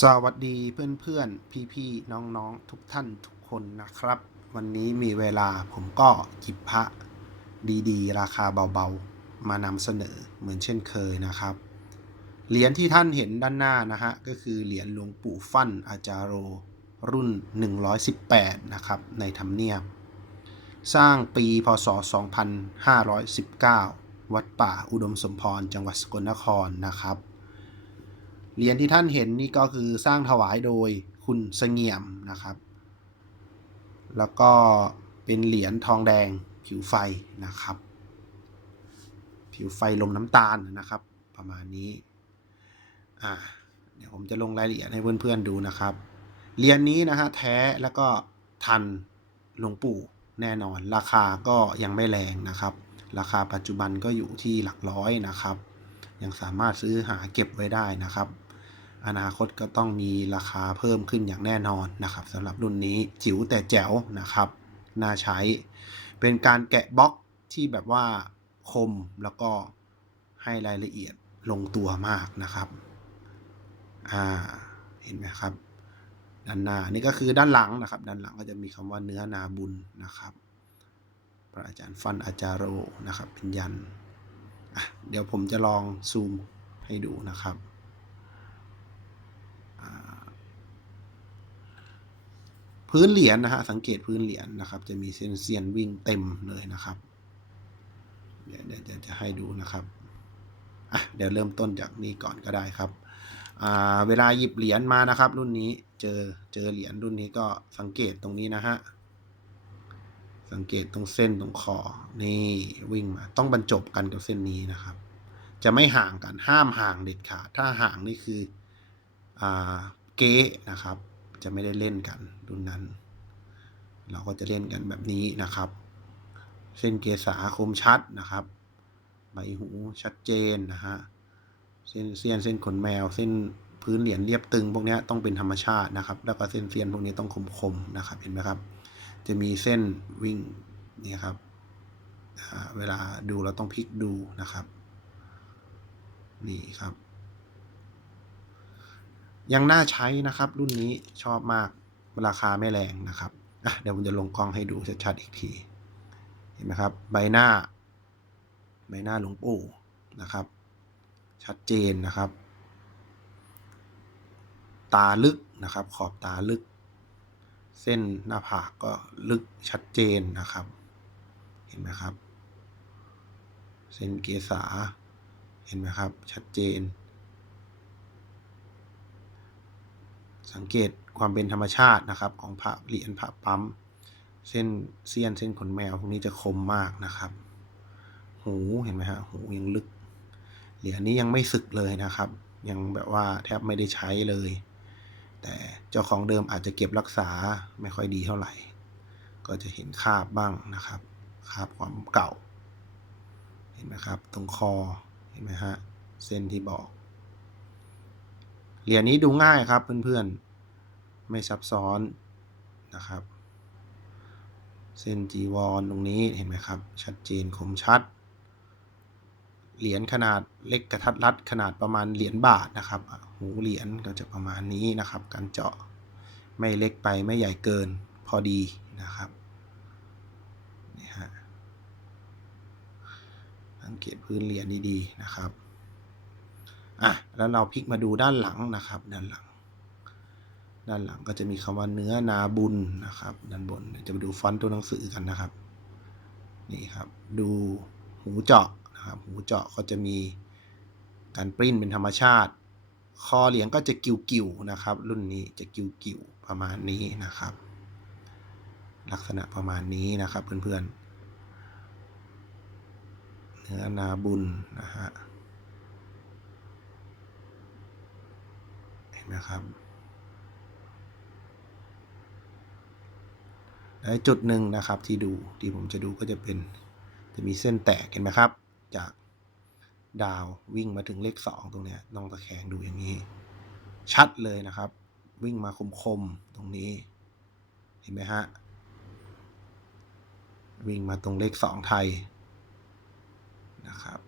สวัสดีเพื่อนๆ พี่ๆ น้องๆ ทุกท่านทุกคนนะครับ วันนี้มีเวลาผมก็หยิบพระดีๆ ราคาเบาๆ มานำเสนอเหมือนเช่นเคยนะครับ เหรียญที่ท่านเห็นด้านหน้านะฮะ ก็คือเหรียญหลวงปู่ฟั่นอาจารโร รุ่น 118 นะครับ ในธรรมเนียบสร้างปีพศ 2519 วัดป่าอุดมสมพร จังหวัดสกลนครนะครับ เหรียญที่ท่านเห็นนี่ก็คือสร้างถวายโดยคุณเสงี่ยมนะครับ แล้วก็เป็นเหรียญทองแดงผิวไฟนะครับ ผิวไฟลมน้ำตาลนะครับ ประมาณนี้อ่าเดี๋ยวผมจะลงรายละเอียดให้เพื่อนๆดูนะครับ เหรียญนี้นะฮะแท้แล้วก็ทันหลวงปู่แน่นอน ราคาก็ยังไม่แรงนะครับ ราคาปัจจุบันก็อยู่ที่หลักร้อยนะครับ ยังสามารถซื้อหาเก็บไว้ได้นะครับ อนาคตก็ต้องมีราคาเพิ่มขึ้นอย่างแน่นอนนะครับสำหรับรุ่นนี้จิ๋วแต่แจ๋วนะครับน่าใช้ เป็นการแกะบล็อกที่แบบว่าคมแล้วก็ให้รายละเอียดลงตัวมากนะครับอ่าเห็นไหมครับ ด้านหน้านี่ก็คือด้านหลังนะครับ ด้านหลังก็จะมีคำว่าเนื้อนาบุญนะครับ พระอาจารย์ฟันอาจารย์โรนะครับ เป็นยันเดี๋ยวผมจะลองซูมให้ดูนะครับอ่า พื้นเหรียญนะฮะสังเกตพื้นเหรียญนะครับ จะมีเส้นเซียนวิ่งเต็มเลยนะครับ เดี๋ยวเดี๋ยวจะให้ดูนะครับอะเดี๋ยวเริ่มต้นจากนี้ก่อนก็ได้ครับอ่าเวลาหยิบเหรียญมานะครับ รุ่นนี้เจอเจอเหรียญรุ่นนี้ก็สังเกตตรงนี้นะฮะสังเกตตรงเส้นตรงคอนี่วิ่งมาต้องบรรจบกันกับเส้นนี้นะครับ จะไม่ห่างกันห้ามห่างเด็ดขาดถ้าห่างนี่คืออ่าเก๊นะครับ จะไม่ได้เล่นกันรุ่นนั้น เราก็จะเล่นกันแบบนี้นะครับ เส้นเกษาคมชัดนะครับ ใบหูชัดเจนนะฮะเส้นเสี้ยนเส้นขนแมว เส้นพื้นเหรียญเรียบตึง พวกนี้ต้องเป็นธรรมชาตินะครับ แล้วก็เส้นเสี้ยนพวกนี้ต้องคมๆนะครับเห็นไหมครับ จะมีเส้นวิ่งนี่ครับเวลาดูเราต้องพลิกดูนะครับ นี่ครับ ยังน่าใช้นะครับ รุ่นนี้ชอบมากราคาไม่แรงนะครับอะเดี๋ยวผมจะลงกล้องให้ดูชัดๆอีกที เห็นไหมครับ ใบหน้า ใบหน้าหลวงปู่นะครับ ชัดเจนนะครับ ตาลึกนะครับ ขอบตาลึก เส้นหน้าผากก็ลึกชัดเจนนะครับ เห็นไหมครับ เส้นเกษาเห็นไหมครับ ชัดเจน สังเกตความเป็นธรรมชาตินะครับ ของพระเหรียญพระปั๊ม เส้นเสี้ยนเส้นขนแมวพวกนี้จะคมมากนะครับ หูเห็นไหมฮะหูยังลึกเหรียญนี้ยังไม่สึกเลยนะครับ ยังแบบว่าแทบไม่ได้ใช้เลย แต่เจ้าของเดิมอาจจะเก็บรักษาไม่ค่อยดีเท่าไหร่ ก็จะเห็นคราบบ้างนะครับคราบความเก่า เห็นไหมครับ ตรงคอเห็นไหมฮะเส้นที่บอก เหรียญนี้ดูง่ายครับเพื่อนๆ ไม่ซับซ้อนนะครับ เส้นจีวรตรงนี้เห็นไหมครับ ชัดเจนคมชัด เหรียญขนาดเล็กกระทัดรัดขนาดประมาณเหรียญบาทนะครับอะหูเหรียญก็จะประมาณนี้นะครับ การเจาะไม่เล็กไปไม่ใหญ่เกินพอดีนะครับนี่ฮะสังเกตพื้นเหรียญดีๆนะครับ อะแล้วเราพลิกมาดูด้านหลังนะครับ ด้านหลัง ด้านหลังก็จะมีคำว่าเนื้อนาบุญนะครับ ด้านบนจะไปดูฟอนต์ตัวหนังสือกันนะครับ นี่ครับ ดูหูเจาะนะครับ หูเจาะก็จะมีการปริ้นเป็นธรรมชาติ คอเหรียญก็จะกิ่วๆนะครับ รุ่นนี้จะกิ่วๆประมาณนี้นะครับ ลักษณะประมาณนี้นะครับเพื่อนๆเนื้อนาบุญนะฮะเห็ นไหมครับและจุดหนึ่งนะครับที่ดูที่ผมจะดูก็จะเป็นจะมีเส้นแตกเห็นไหมครับ จากดาววิ่งมาถึงเลขสองตรงนี้น้องตะแคงดูอย่างนี้ ชัดเลยนะครับ วิ่งมาคมๆตรงนี้ เห็นไหมฮะวิ่งมาตรงเลขสองไทยนะครับ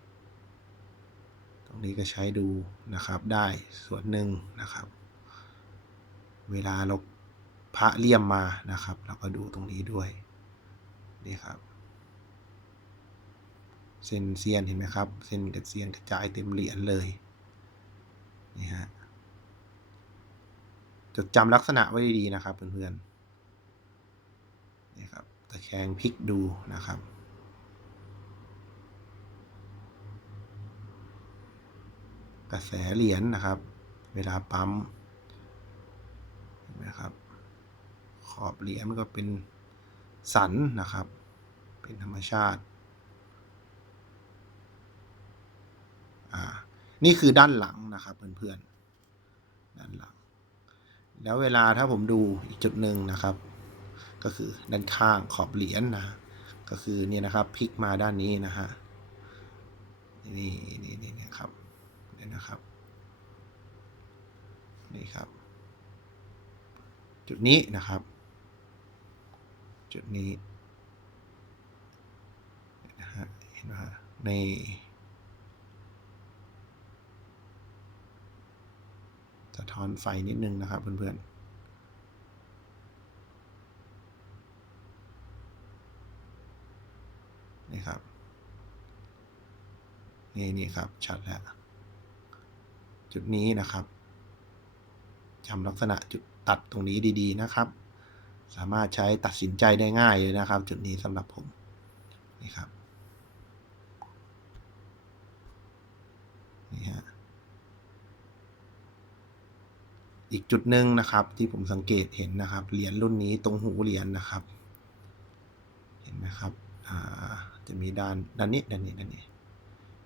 นี้ก็ใช้ดูนะครับได้ส่วนหนึ่งนะครับ เวลาเราพระเลี่ยมมานะครับ เราก็ดูตรงนี้ด้วยนี่ครับเส้นเซียนเห็นไหมครับเส้นกับเซียนกระจายเต็มเหรียญเลยนี่ฮะจดจำลักษณะไว้ดีๆนะครับเพื่อนๆนี่ครับตะแคงพลิกดูนะครับ กระแสเหรียญนะครับ เวลาปั๊มเห็นไหมครับ ขอบเหรียญก็เป็นสันนะครับ เป็นธรรมชาติอ่านี่คือด้านหลังนะครับเพื่อนๆด้านหลัง แล้วเวลาถ้าผมดูอีกจุดหนึ่งนะครับ ก็คือด้านข้างขอบเหรียญนะก็คือเนี่ยนะครับพลิกมาด้านนี้นะฮะนี่นี่นี่นครับ นี่ยนะครับ นี่ครับ จุดนี้นะครับ จุดนี้นะฮะเห็นไหมฮะในสะท้อนไฟนิดนึงนะครับเพื่อนๆนี่ครับ นี่นี่ครับ ชัดแล้ว จุดนี้นะครับจำลักษณะจุดตัดตรงนี้ดีๆนะครับ สามารถใช้ตัดสินใจได้ง่ายเลยนะครับ จุดนี้สำหรับผมนี่ครับนี่ฮะอีกจุดหนึ่งนะครับ ที่ผมสังเกตเห็นนะครับเหรียญรุ่นนี้ตรงหูเหรียญนะครับ เห็นไหมครับอ่าจะมีด้านด้านนี้ด้านนี้ด้านนี้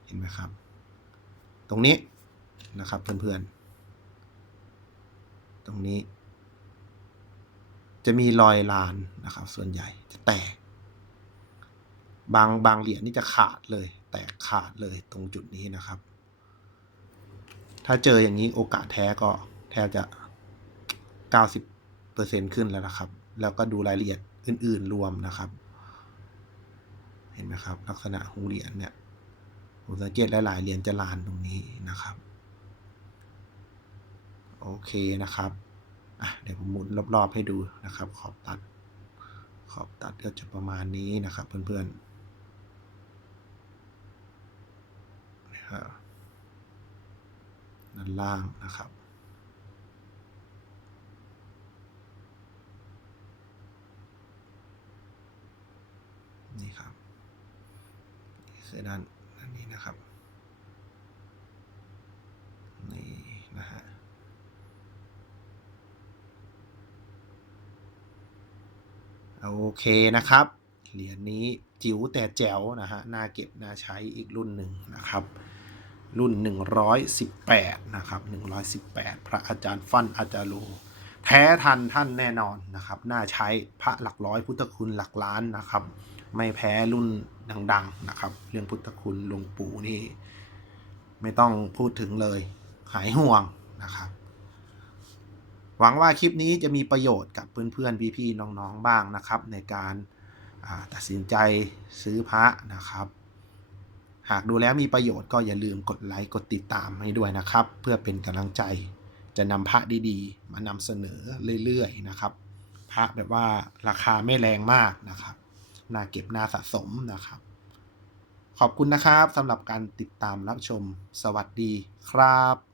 เห็นไหมครับ ตรงนี้ นะครับเพื่อนๆ ตรงนี้ จะมีรอยลานนะครับ ส่วนใหญ่จะแตก บางบางเหรียญนี่จะขาดเลย แตกขาดเลยตรงจุดนี้นะครับ ถ้าเจออย่างนี้โอกาสแท้ก็แทบจะ90%ขึ้นแล้วนะครับ แล้วก็ดูรายละเอียดอื่น ๆ รวมนะครับ เห็นไหมครับ ลักษณะหูเหรียญเนี่ย ผมสังเกตหลายๆเหรียญจะลานตรงนี้นะครับ โอเคนะครับอะเดี๋ยวผมหมุนรอบๆให้ดูนะครับ ขอบตัด ขอบตัดก็จะประมาณนี้นะครับ เพื่อนๆนะครับด้านล่างนะครับนี่ครับนี่คือด้านด้านนี้นะครับ นี่นะฮะ โอเคนะครับ เหรียญนี้จิ๋วแต่แจ๋วนะฮะน่าเก็บน่าใช้อีกรุ่นหนึ่งนะครับ รุ่น 118 นะครับ 118 พระอาจารย์ฟั่นอาจารย์โลแท้ทันท่านแน่นอนนะครับ น่าใช้พระหลักร้อยพุทธคุณหลักล้านนะครับ ไม่แพ้รุ่นดัง ๆนะครับ เรื่องพุทธคุณหลวงปู่นี่ ไม่ต้องพูดถึงเลย หายห่วงนะครับ หวังว่าคลิปนี้จะมีประโยชน์กับเพื่อนๆพี่ๆน้องๆบ้างนะครับ ในการตัดสินใจซื้อพระนะครับ หากดูแล้วมีประโยชน์ก็อย่าลืมกดไลค์กดติดตามให้ด้วยนะครับ เพื่อเป็นกำลังใจจะนำพระดีๆ มานำเสนอเรื่อยๆนะครับ พระแบบว่าราคาไม่แรงมากนะครับน่าเก็บน่าสะสมนะครับ ขอบคุณนะครับสำหรับการติดตามรับชมสวัสดีครับ